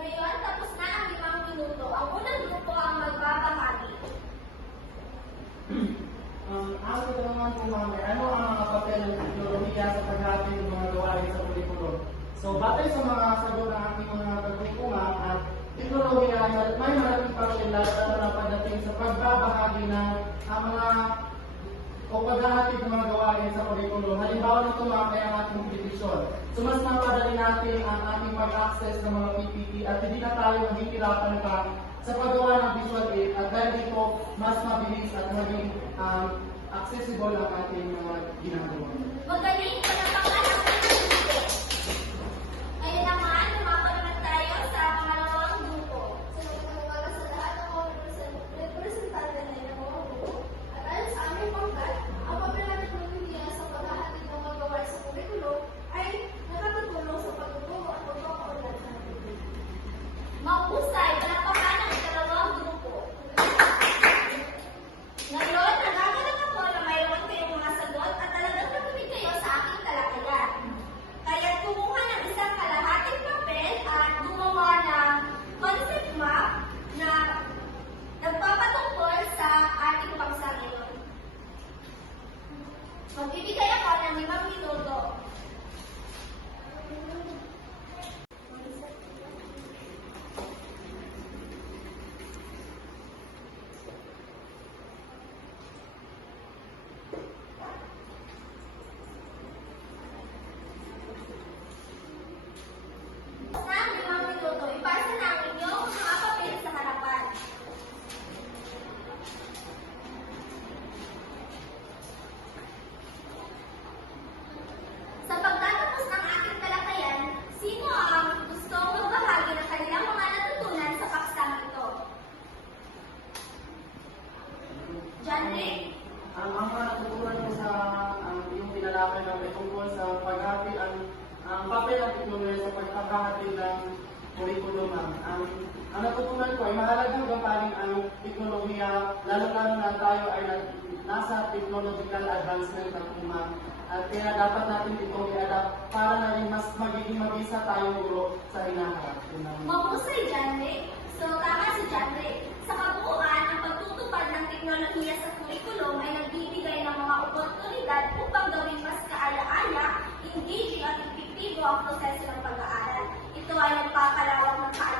Ngayon, tapos na ang 5 minuto. Ang unang grupo ang magbabahagi. Ako ito naman po ma'am, ano ang mga papel ng teknolohiya sa paghahatid ng mga gawain sa kurikulum? So, batay sa mga sagot ng aking mga kagrupo ma'am, at teknolohiya may malaking papel lalo na pagdating sa pagbabahagi ng mga o paghahatid ng mga gawain sa kurikulum. Halimbawa nito ma'am ay ang ating petisyon. So, mas mapadali natin ang ating pag-access ng mga PPT at hindi na tayo mahihirapan pa sa paggawa ng visual aid at dahil dito mas mabilis at maging accessible ang ating mga ginagawa. Magaling ka na pangalan ng grupo. Ngayon naman, lumaban naman tayo sa pangalawang grupo. So, magkakawala sa lahat ng mga representante na ng mga grupo. At ayon sa aming pangkat, ang papel ng teknolohiya sa paghahatid ng mga gawain sa kurikulum ay nakatutulong sa pagtuturo at pagpapaunlad sa ating. Mahusay, palapakan ang ikalawang grupo. Ngayon, nagagalak ako na mayroon kayong mga sagot at talagang nakinig kayo sa aking talakayan. Kaya kumuha ng isang kalahating papel at gumawa ng concept map na nagpapatungkol sa ating paksa ngayon. Magbibigay ako ng 5 minuto. Sa 5 minuto, ipasa na ang inyong mga papel sa harapan. Sa pagtatapos ng aking talakayan, sino ang gustong magbahagi ng kanilang mga natutunan sa paksang ito? John Rick? Ang mga natutunan ko sa yung tinalakay namin tungkol sa paghahatid ang papel ng teknolohiya sa paghahatid ng kurikulum ma'am. Ang natutunan ko ay mahalagang gampanin ang teknolohiya, lalo-lalo na tayo ay nasa technological advancement na po ma'am. At kaya dapat natin itong i-adapt para na rin mas magiging mabisa tayo guro sa hinaharap. Mahusay, John Rick. So, tama si John Rick. Sa kabuuan, ang pagtutupad ng teknolohiya sa kurikulum ay nagbibigay ng mga oportunidad upang gawing mas kaaya-aya, engaging at epektibo ang proseso ng pag-aaral. Ito ay nagpapalawak ng kaalaman